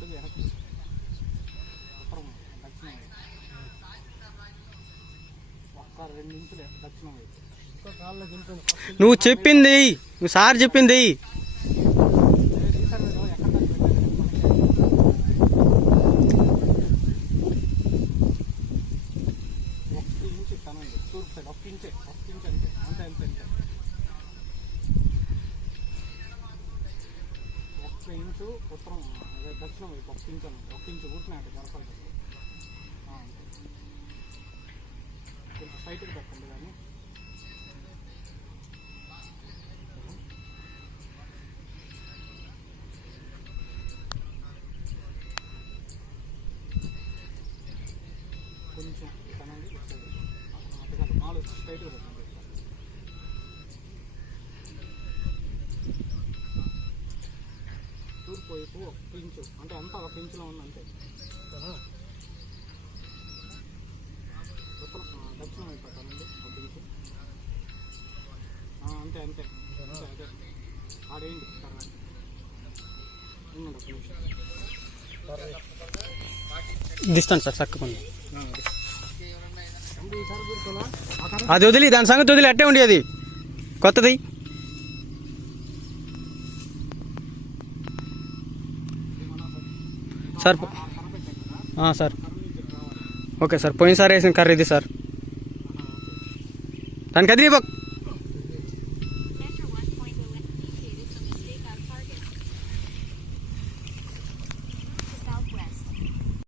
అడుగు వెనక్కి ఉత్తరం దక్షిణం ఒక్క 2 ఇంచులే దక్షిణం వైపు. నువ్వు చెప్పింది నువ్వు సార్ చెప్పింది తూర్పు సైడ్ 1 ఇంచే అంతే అంతే అంతే అంతే 1 ఇంచు ఉత్తరం దక్షిణం వైపు 1 ఇంచు అన్నది 1 ఇంచు ఊరినాడు జరపాలి కొంచెం స్ట్రైట్గా పెట్టండి కానీ కొంచెం తనండి అటు 4 స్ట్రైట్గా పెట్టండి. తూర్పు వైపు 1 ఇంచు అంటే అంతా 1 ఇంచులో ఉంది అంతే. ఉత్తరం దక్షిణం వైపు పెట్టాలండి 1 ఇంచు అంతే అంతే అంతే అదే ఆడేయండి తర్వాత ఉండండి 1 నిమిషం దిస్తాను సార్ చక్కకుండా అది వదిలి దాని సంగతి వదిలి అట్టే ఉండి అది కొత్తది సార్. సార్ ఓకే సార్ పోయినసారి వేసిన కర్రీ ఇది సార్ దానికి అది